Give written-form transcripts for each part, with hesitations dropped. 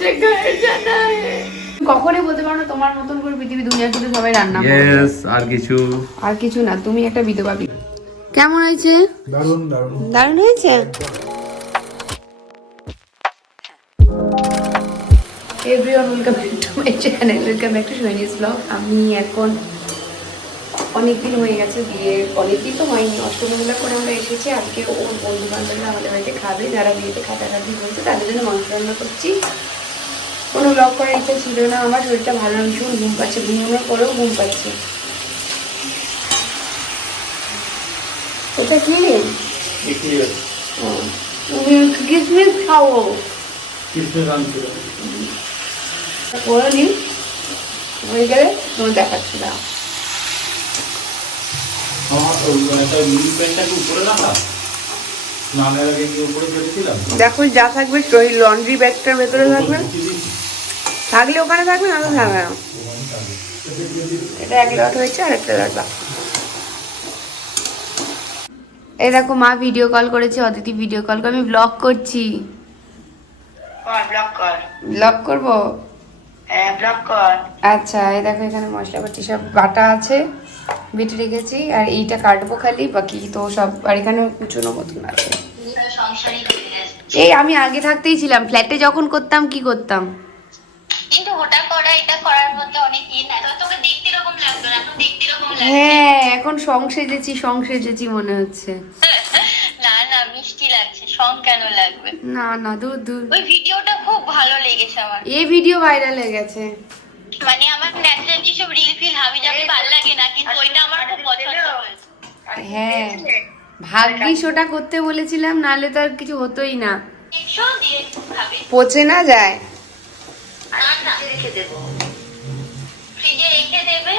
मुझे घर जाना है কখনোই বলতে পারো না তোমার মতন করে পৃথিবী দুনিয়া শুধু সবাই রান্না করে ইয়েস আর কিছু না তুমি একটা বিধবা কেমন হয়েছে দারুণ দারুণ দারুণ হয়েছে everyone welcome back to my channel welcome back to Sohini's blog আমি এখন অনেকদিন হয়ে গেছে বিয়ে অনেকদিন তো হয়নি অষ্টমীগুলো করে আমরা এসেছি আজকে ওর বন্ধু বান্ধবরা আমাদের বাড়িতে খাবে যারা বিয়েতে খাটাখাটি বলছে তাদের জন্য মাংস রান্না করছি কোনো ব্লগ করার ইচ্ছা ছিল না আমার শরীরটা ভালো না ভীষণ ঘুম পাচ্ছে ঘুমানোর পরেও ঘুম পাচ্ছে এটা কি কিসমিস খাও করে নিন হয়ে গেলে তোমার দেখাচ্ছি না দেখো যা থাকবে লন্ড্রি ব্যাগটার ভেতরে থাকবে থাকলে ওখানে থাকবে না তো থাকবে না এটা এক লট হয়েছে আর একটা লট বাকি এই দেখো মা ভিডিও কল করেছে অদিতি ভিডিও কল করে আমি ব্লগ করছি ব্লগ করবো আচ্ছা এই দেখো এখানে মশলাপাতি সব বাটা আছে বেটে রেখেছি আর এইটা কাটবো খালি বাকি তো সব আর এখানে কুচনো মতন আছে এই আমি আগে থাকতেই ছিলাম ফ্ল্যাটে যখন করতাম কি করতাম কিন্তু ওটা করা এটা করার মধ্যে অনেক না তোকে দেখতে এরকম লাগতো না এখন দেখতে এরকম লাগে হ্যাঁ এখন সেজেছি মনে হচ্ছে না না মিষ্টি লাগছে কেন লাগবে না না দূর ওই ভিডিওটা খুব ভালো লেগেছে আমার এই ভিডিও ভাইরাল হয়ে গেছে মানে আমার ন্যাচারালি সব রিল ফিল হাবি যাবে ভালো লাগে না কিন্তু ওইটা আমার খুব পছন্দ হয়েছে হ্যাঁ ভাগ্যিস ওটা করতে বলেছিলাম নালে তো আর কিছু হতোই না একশো দিয়ে খাবে পচে না যায় না রেখে দেবো ফ্রিজে রেখে দেবে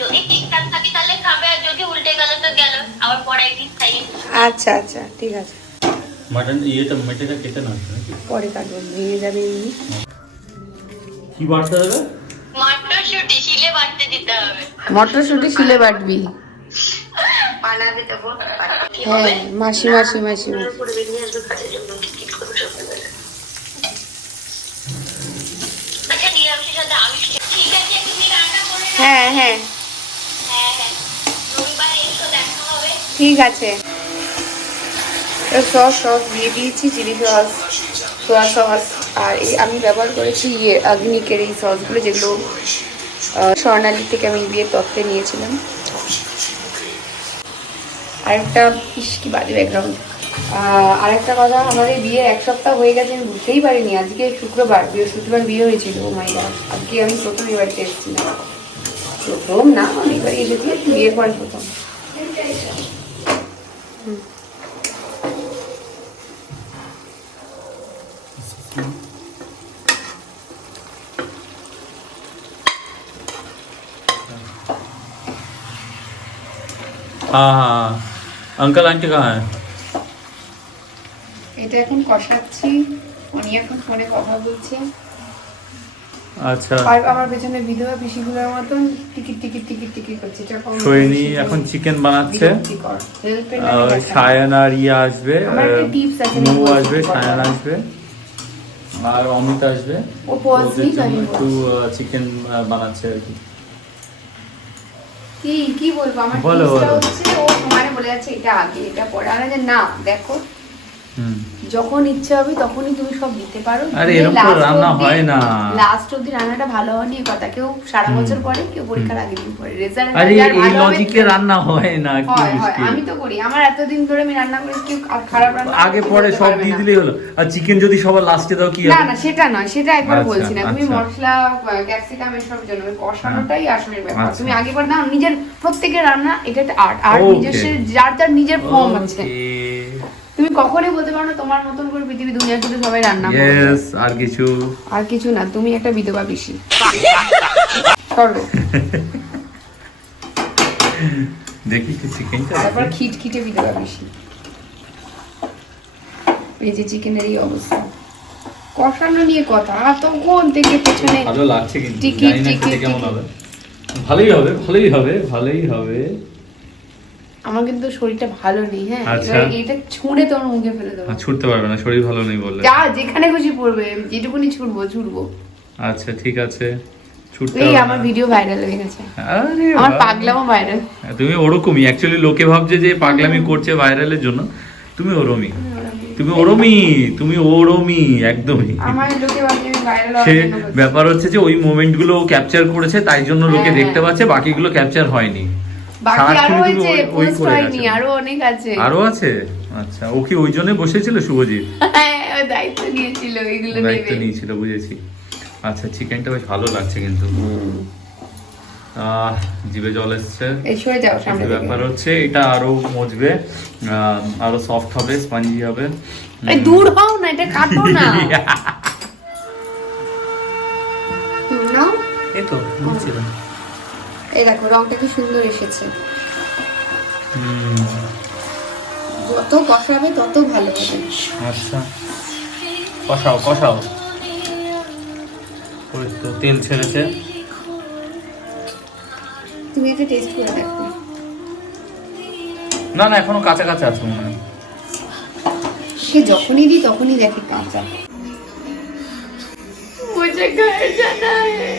যদি ঠিকঠাক থাকে তাহলে খাবে আর যদি উল্টে গেল তো গেল আবার পরে একদিন খাইয়ে আচ্ছা আচ্ছা ঠিক আছে মটন মেটেটা কেটে না পরে কাটবো ভেঙে যাবে এমনি কি বাড়তে হবে মটরশুঁটি শিলে বাটতে দিতে হবে মটরশুঁটি শিলে বাটবি বানাবে দেবো হ্যাঁ মাসি পুরো বেরিয়ে আসবে কাজের জন্য কি করবো সকালবেলা আচ্ছা নিরামিষের সাথে আমিষ ঠিক আছে তুমি রান্না করে হ্যাঁ হ্যাঁ রবিবার এসো দেখা হবে ঠিক আছে সস দিয়ে দিয়েছি চিলি সস সোয়া সস আর এই আমি ব্যবহার করেছি অগ্নিকের এই সসগুলো যেগুলো স্বর্ণালী থেকে আমি বিয়ের তত্ত্বে নিয়েছিলাম আরেকটা কি বাজে ব্যাকগ্রাউন্ড আরেকটা কথা আমাদের বিয়ে এক সপ্তাহ হয়ে গেছে আমি বুঝতেই পারিনি আজকে শুক্রবার বৃহস্পতিবার বিয়ে হয়েছিল ও মাই গড আজকে আমি প্রথম এ বাড়িতে এসেছিলাম প্রথম না অনেকবারই এসেছি বিয়ের পর প্রথম हाँ अंकल आंटी कहाँ है এটা এখন কষাচ্ছি উনি এখন ফোনে কথা বলছে আচ্ছা আর আমার পেছনে বিধবা পিসিগুলোর মতন টিকিট করছে এটা কম সোহিনী এখন চিকেন বানাচ্ছে সায়ন আর ইয়া আসবে মু আসবে সায়ন আসবে আর অমিত আসবে ও পজনি একটু চিকেন বানাচ্ছে আর কি কি বলবো আমার বলো হচ্ছে ও মানে বলে যাচ্ছে এটা আগে এটা পরে আর না দেখো যখন ইচ্ছে হবে তখনই তুমি সব দিতে পারো আরে এরকম তো রান্না হয় না লাস্ট অবধি রান্নাটা ভালো হয়নি কথা কেউ সারা বছর পরে কেউ পরীক্ষার আগের দিন পরে রেজাল্ট আরে এই লজিকে রান্না হয় না কি মুশকিল আমি তো করি আমার এতদিন ধরে আমি রান্না করি কেউ খারাপ রান্না আগে পরে সব দিয়ে দিলেই হলো আর চিকেন যদি সবার লাস্টে দাও কি হবে না সেটা নয় সেটা একবার বলছি না তুমি মশলা ক্যাপসিকাম এসব জন্য কষানোটাই আসলে ব্যাপার তুমি আগে পরে দাও নিজের প্রত্যেকের রান্না এটা একটা আর্ট আর নিজস্ব যার নিজের ফর্ম আছে তুমি কখনোই বলতে পারো না তোমার মতন করে পৃথিবী দুনিয়া শুধু সবাই রান্না করে ইয়েস আর কিছু না তুমি একটা বিধবা পিসি করবে দেখি কি চিকেনটা তারপর খিটখিটে বিধবা পিসি এই যে চিকেনের এই অবস্থা কষানো নিয়ে কথা আর তখন থেকে পেছনে ভালো লাগছে কিন্তু টিকিট জানি না খেতে কেমন হবে ভালোই হবে আমার কিন্তু শরীরটা ভালো নেই, হ্যাঁ, আচ্ছা। এবার এটা ছুঁড়ে তোমার মুখে ফেলে দেবো। ছুটতে পারবে না, শরীর ভালো নেই বললে। যা যেখানে খুশি পড়বে, যেটুকুনি ছুড়বো। আচ্ছা ঠিক আছে, ছুটতে এই হবে আমার না। ভিডিও ভাইরাল হয়ে গেছে, আরে আমার বাহ। পাগলামো ভাইরাল। তুমি ওরকমই, অ্যাকচুয়ালি লোকে ভাবছে যে পাগলামি করছে ভাইরালের জন্য, তুমি ওরমই, তুমি ওরমই একদমই। আমার লোকে ভাবছে আমি ভাইরাল সে হওয়ার জন্য করছি। ব্যাপার হচ্ছে যে ওই মোমেন্ট গুলো ক্যাপচার করেছে, তাই জন্য লোকে হ্যাঁ, দেখতে হ্যাঁ। পাচ্ছে, বাকিগুলো ক্যাপচার হয়নি। বাকি আরো সারাক্ষণই তুমি হয়েছে, ওই পোস্ট করে হয়নি, গেছো। আরো অনেক আছে। আরো আছে? আচ্ছা, ও কি ওই জন্য বসেছিল শুভজিৎ? হ্যাঁ, ও দায়িত্ব নিয়েছিল এগুলো দায়িত্ব নেবে। নিয়েছিল, বুঝেছি। আচ্ছা, চিকেনটা বেশ ভালো লাগছে কিন্তু। জিভে জল এসছে। এই সরে যাও সামনে থেকে। ব্যাপার হচ্ছে এটা আরো মজবে, আরো সফট হবে, স্পঞ্জি হবে। এই দূর হও না, এটা কাটো না। নাও, এই তো বুঝছিলাম। এই দেখো রংটা কি সুন্দর এসেছে। যত কষাবে তত ভালো হবে। আচ্ছা, কষাও। ওই তো তেল ছেড়েছে। তুমি এটা টেস্ট করে দেখো। না এখনো কাঁচা কাঁচা আছে মনে হয়। সে যখনই দিই তখনই দেখে কাঁচা। मुझे घर जाना है,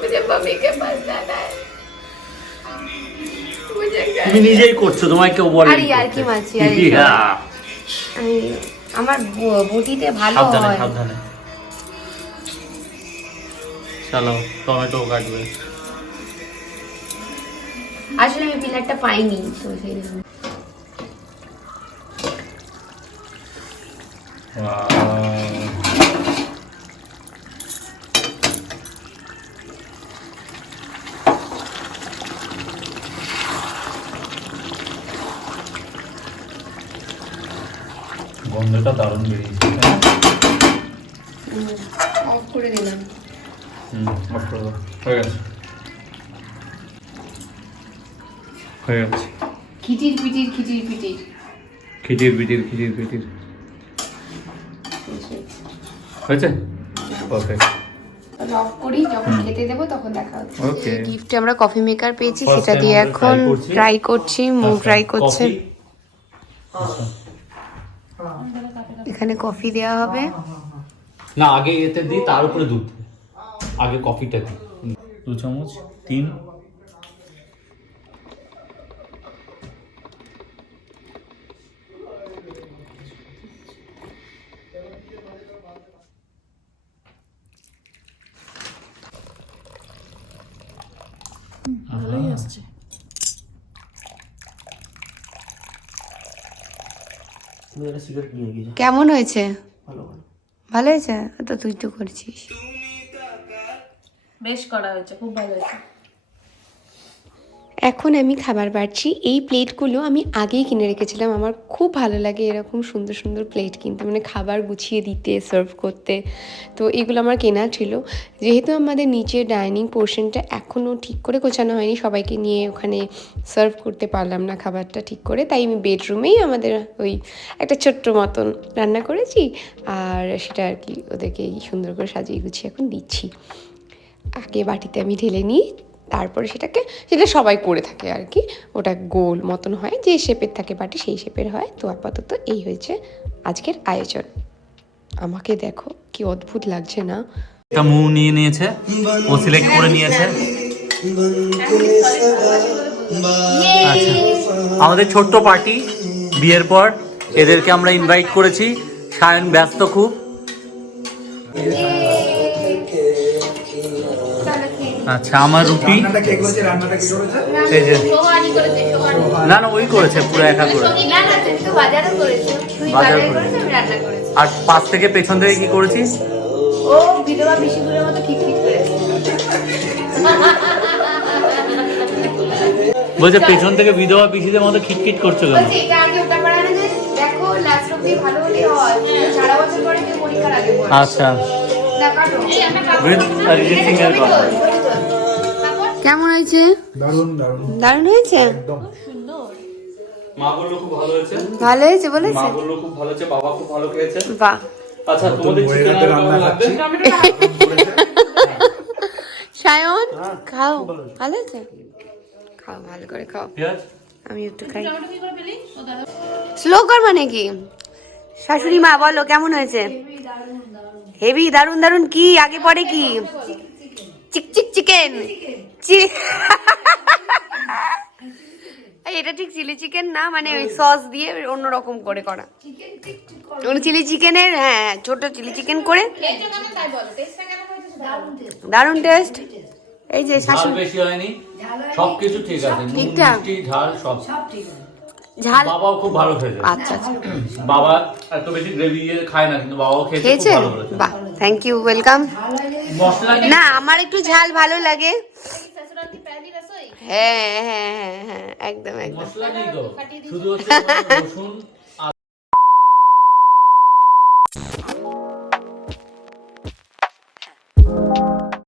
मुझे मम्मी के पास जाना है, मुझे घर। তুমি নিজেই করছো, তোমায় কেউ বলে? আরে আর কি মাছি, আরে আমি আমার বটিতে ভালো হয়। সাবধানে। চলো, টমেটো কাটবে। আসলে আমি পিলারটা পাইনি তো সেই জন্য। গন্ধটা দারুণ বেরিয়েছে। অফ করে দিলাম। অফ করে দাও। হয়ে গেছে। খিচির পিটির খিচির পিটির হয়েছে। পারফেক্ট। অফ করি, যখন খেতে দেবো তখন দেখা হচ্ছে। ওকে। গিফটে আমরা কফি মেকার পেয়েছি, First সেটা time দিয়ে আমরা এখন try করছি। ট্রাই করছি। মুখ ট্রাই করছে। এখানে কফি দেওয়া হবে। না, আগে এতে দিই, তার উপরে দুধ। আগে কফিটা দিই। 2 চামচ, 3। ভালোই আসছে। কেমন হয়েছে? ভালো হয়েছে তো, তুই তো করছিস। বেশ করা হয়েছে, খুব ভালো হয়েছে। এখন আমি খাবার বাড়ছি। এই প্লেটগুলো আমি আগেই কিনে রেখেছিলাম। আমার খুব ভালো লাগে এরকম সুন্দর সুন্দর প্লেট কিনতে, মানে খাবার গুছিয়ে দিতে, সার্ভ করতে। তো এগুলো আমার কেনা ছিল। যেহেতু আমাদের নিচের ডাইনিং পোর্শনটা এখনও ঠিক করে গোছানো হয়নি, সবাইকে নিয়ে ওখানে সার্ভ করতে পারলাম না খাবারটা ঠিক করে, তাই আমি বেডরুমেই আমাদের ওই একটা ছোট্ট মতন রান্না করেছি, আর সেটা আর কি ওদেরকে সুন্দর করে সাজিয়ে গুছিয়ে এখন দিচ্ছি। আগে বাটিতে আমি ঢেলে নিই, তারপরে সেটা সবাই করে থাকে আর কি। ওটা গোল মতন হয়, যে শেপের থাকে বাটি সেই শেপের হয়। তো আপাতত এই হয়েছে আজকের আয়োজন। আমাকে দেখো কি অদ্ভুত লাগছে না? একটা নিয়ে নিয়েছে, ও সিলেক্ট করে নিয়েছে। আচ্ছা, আমাদের ছোট্ট পার্টি বিয়ের পর, এদেরকে আমরা ইনভাইট করেছি। সায়ন ব্যস্ত খুব। আচ্ছা, আমার রুটি। এই যে না ওই করেছে, পুরো একা করে। বাজার করেছে। আর পাশ থেকে পেছন থেকে কি করেছিস? ও বিধবা পিসিগুলোর মতো ঠিক করেছে। বলছে পেছন থেকে বিধবা পিসিদের মতো খিটখিট করছো কেন? বলছি এটা আগে ওটা করে না, যে দেখো লাস্ট অবধি ভালো হলে হয়, সারা বছর পরে কেউ পরীক্ষার আগে বলে। আচ্ছা, না কাটো। উইথ অরিজিৎ সিং এর গান। কেমন হয়েছে? দারুণ দারুণ হয়েছে। একদম মা বললো খুব ভালো হয়েছে। ভালো হয়েছে বলেছে? মা বললো খুব ভালো হয়েছে, বাবা খুব ভালো খেয়েছে। বাহ। আচ্ছা, তোমাদের বইয়ের চিকেন হাতে রান্না খাচ্ছি। সায়ন খাও, ভালো হয়েছে? খাও ভালো করে খাও। পেঁয়াজ আমি একটু খাই। স্লো কর মানে কি? শাশুড়ি মা বলো কেমন হয়েছে? হেভি, দারুন দারুন। কি আগে পরে কি? চিক চিকেন। এটা ঠিক চিলি চিকেন না, মানে ওই সস দিয়ে অন্যরকম করে করা। চিলি চিকেনের, হ্যাঁ ছোট চিলি চিকেন করে দারুন টেস্ট। এই যে ঝাল বেশি হয়নি, সবকিছু ঠিক আছে, নুন ঠিকঠাক। মিষ্টি ঝাল সব। ঝাল বাবাও খুব ভালো খেয়েছে। আচ্ছা আচ্ছা, বাবা এত বেশি গ্রেভি খায় না, কিন্তু বাবাও খেয়েছে, খেয়েছে? খুব ভালো করেছে। বাহ, থ্যাংক ইউ, ওয়েলকাম। মশলা নেই? না আমার একটু ঝাল ভালো লাগে। হ্যাঁ হ্যাঁ হ্যাঁ হ্যাঁ, একদম একদম। মশলা নেই তো, শুধু হচ্ছে রসুন